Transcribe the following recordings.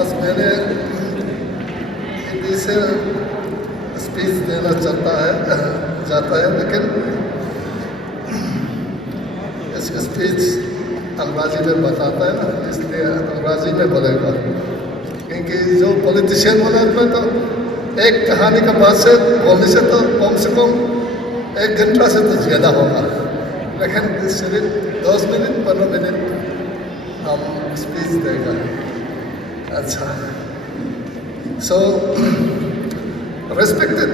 आज मैंने हिंदी से स्पीच देना जाता है लेकिन इसका स्पीच अंग्रेजी में बताता है ना, इसलिए अंग्रेजी में बोलेगा। क्योंकि जो पॉलिटिशियन होने में तो एक कहानी का बात से बोलने से तो कम से कम 1 घंटा से तो ज़्यादा होगा, लेकिन सिर्फ 10 मिनट 15 मिनट हम स्पीच देगा। अच्छा, so respected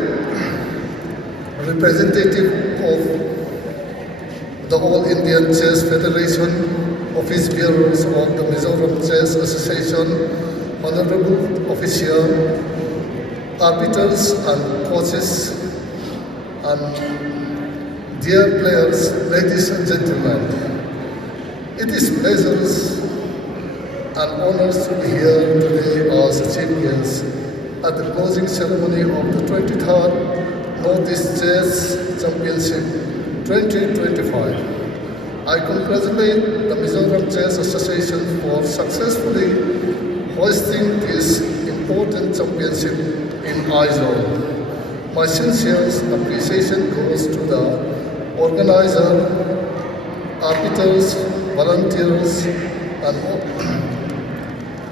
representative of the All Indian Chess Federation, office bearers of the Mizoram Chess Association, honorable official, arbiters and coaches, and dear players, ladies and gentlemen, it is pleasures and honors to be here today as chief guest at the closing ceremony of the 23rd Northeast Chess Championship 2025. I congratulate the Mizoram Chess Association for successfully hosting this important championship in Aizawl. My sincere appreciation goes to the organizer, arbiters, volunteers,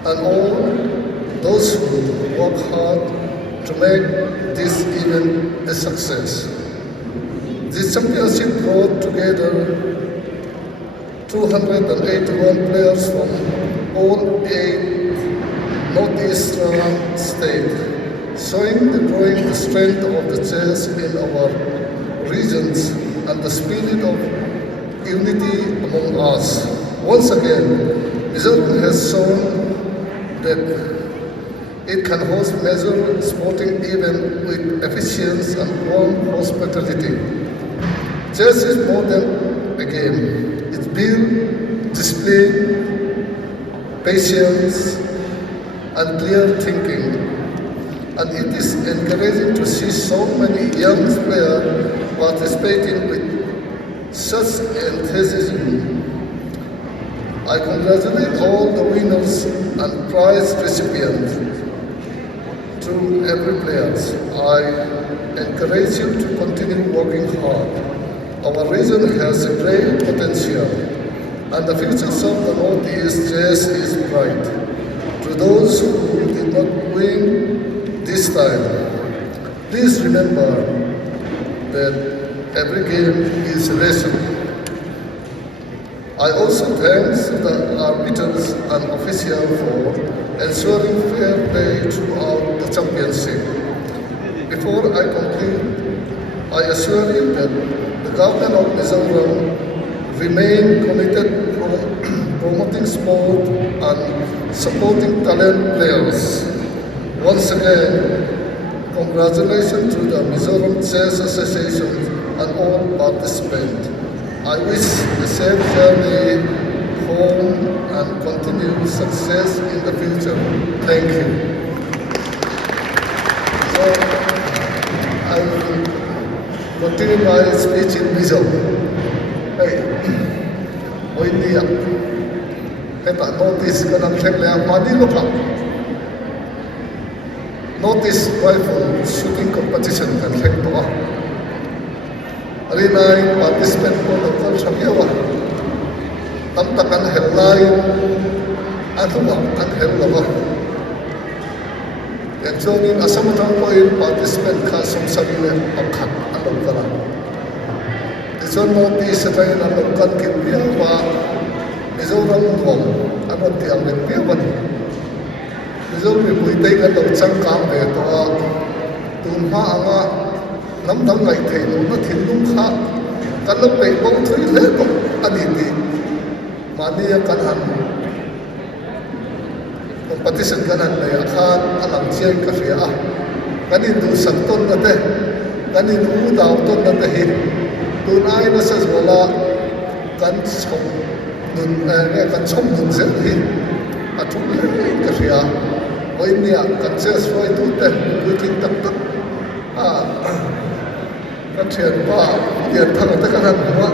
and all those who work hard to make this event a success. This championship brought together 281 players from all 8 northeastern states, showing the growing strength of the chess in our regions and the spirit of unity among us. Once again, Mizoram has shown that it can host major sporting events with efficiency and warm hospitality. Chess is more than a game. It's built, display, patience, and clear thinking. And it is encouraging to see so many young players participating with such enthusiasm. I congratulate all the winners and prize recipients. To every player, I encourage you to continue working hard. Our region has a great potential, and the future of the Northeast chess is bright. To those who did not win this time, please remember that every game is a lesson. I also thank the arbiters and officials for ensuring fair play throughout the championship. Before I conclude, I assure you that the government of Mizoram remain committed to promoting sport and supporting talent players. Once again, congratulations to the Mizoram Chess Association and all participants. I wish a safe journey home and continued success in the future. Thank you. So, I will continue my speech in Mizoram. Hey, India. Kita notice ka ng Tekla Manilo pa. Notice rifle shooting competition kan Tekla. Arinay participant ko ng Chhawpchhuah. Tamtakan helay ato ba ang helawa. Yan so yung asamutang ko yung participant ka sung sarili pagkat anong ka lang. Ito notice sa tayo na nagkat kinbiya pa Mizoram mo ano tiyang nagbiya ba niya. Mizoram yung buitay ka daw siyang kame ito tunha nga namdang ngay tayo na tinlong ka kalapay mong tuloy leto aniti maniya kanan kung competition kan han nei khan alang chiang ka ria kanin du sak ton na te kanin u daw ton na te hi tun ai na sa wala kan chom nun ne kan chom nun se hi athum le ka ria oi nia kan se swai tu te ku tin tak tak kan thian pa tian thang ta kan han wa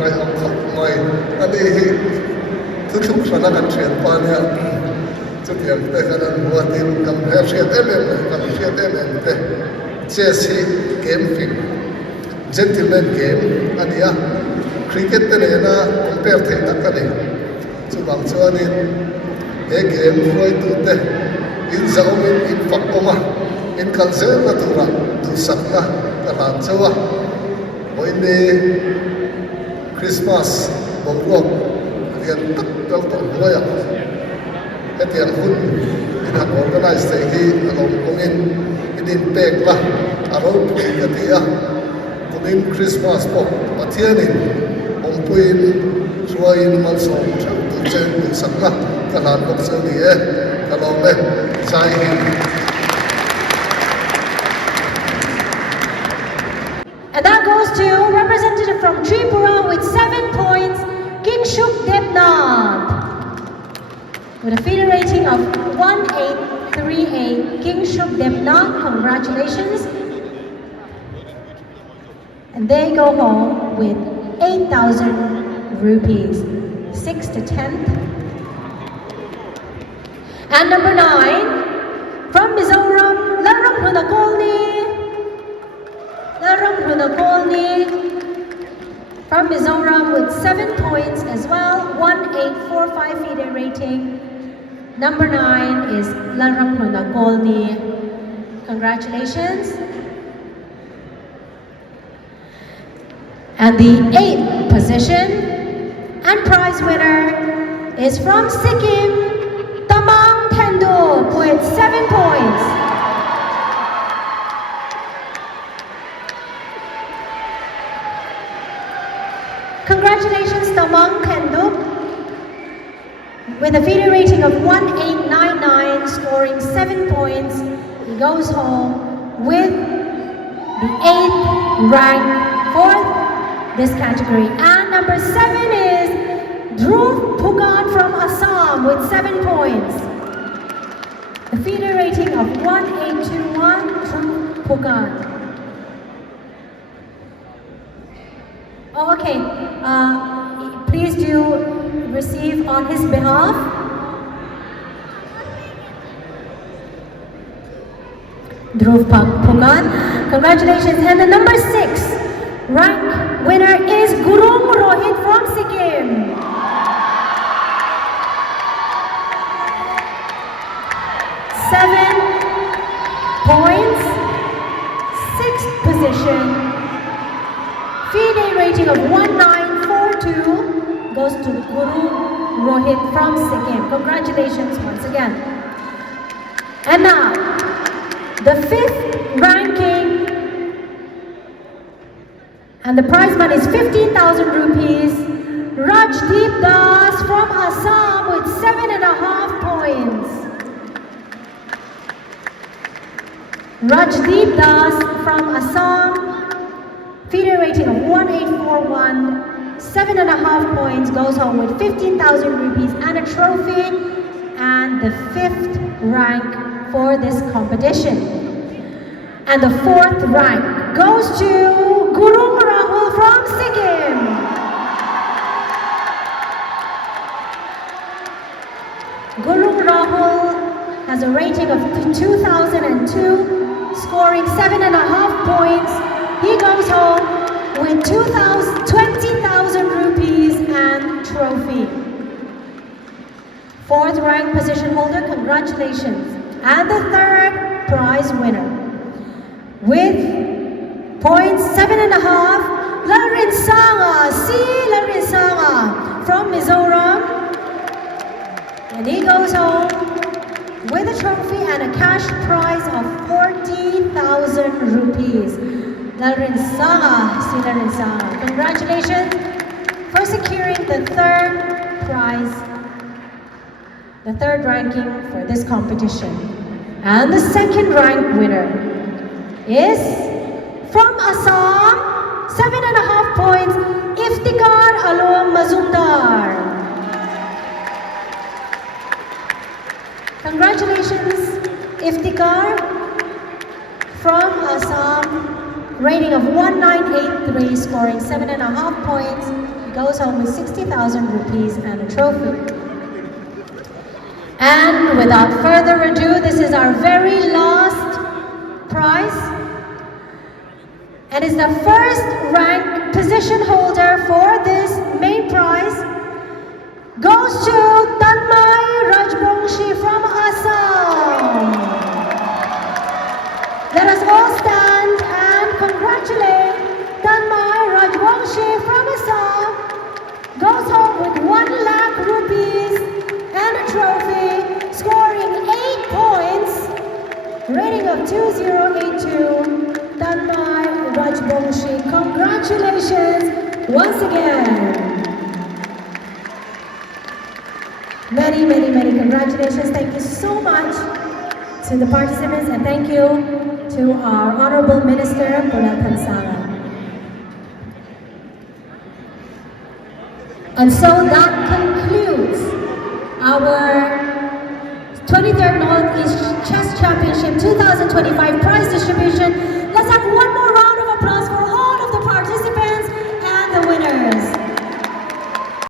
ngai am khop mai ani hi tu thu sana kan thian pa ne chu tian te kan han wa tin kam he thian kam thian te chesi game fit gentleman game ania cricket te na compare the tak ka ni chu bang chuanin he game foi tu te in zaumin in fakoma in kalzel na tura tu sakna ka ran chawa oine Christmas bongok rian tak kal to loya etian hun in han organize te hi along kongin in pek la aro ka tia kumin Christmas po pathianin ompuin suain malso tu chen tu sakna ka ran bok se ni e kalong le sai hi. And that goes to representative from Tripura with 7 points, Kingshuk Debnath. With a feeder rating of 1838, Kingshuk Debnath, congratulations. And they go home with 8,000 rupees, 6th to 10th. And number 9, from Mizoram, Laram Hunakolni from Mizoram with 7 points as well, 1845 feeder rating. Number 9 is Laram Hunakolni. Congratulations. And the 8th position and prize winner is from Sikkim, Tamang Tendo with 7 points. Congratulations, Tamang Tendo, with a feeder rating of 1899, scoring 7 points. He goes home with the 8th rank for this category. And number 7 is Dhruv Phukan from Assam with 7 points. The feeder rating of 1821, Dhruv Phukan. Oh, okay. Please do receive on his behalf. Dhruv Phukan. Congratulations. And the number 6 rank winner is Gurung Rohit from Sikkim. 7 points, 6th position. Feeder rating of 1942 goes to Guru Rohit from Sikkim. Congratulations once again. And now, the 5th ranking, and the prize money is 15,000 rupees. Rajdeep Das from Assam with 7.5 points. Rajdeep Das from Assam, feeder rating of 1841, 7.5 points, goes home with 15,000 rupees and a trophy, and the 5th rank for this competition. And the 4th rank goes to Gurung Rahul from Sikkim. Gurung Rahul has a rating of 2002, scoring 7.5 points. He goes home with 20,000 rupees and trophy. 4th rank position holder, congratulations. And the 3rd prize winner with points 7.5, Larinsanga, Larinsanga from Mizoram. And he goes home with a trophy and a cash prize of 40,000 rupees. Larinsanga, Larinsanga. Congratulations for securing the 3rd prize the third ranking for this competition. And the second rank winner is from Assam, 7.5 points, Iftikhar Alom Mazumdar. Congratulations, Iftikhar from Assam, rating of 1983, scoring 7.5 points. He goes home with 60,000 rupees and a trophy. And without further ado, this is our very last prize. And is the first rank position holder for this main prize goes to Tanmay Rajbongshi from Assam. Let us all stand and congratulate Tanmay Rajbongshi from Assam. Goes home with 1 lakh rupees and a trophy, scoring 8 points, rating of 2082. Tanmay Rajbongshi, congratulations once again. Many, many, many congratulations. Thank you so much to the participants, and thank you to our Honorable Minister, Pulal Kansara. And so that concludes our 23rd Northeast Chess Championship 2025 prize distribution.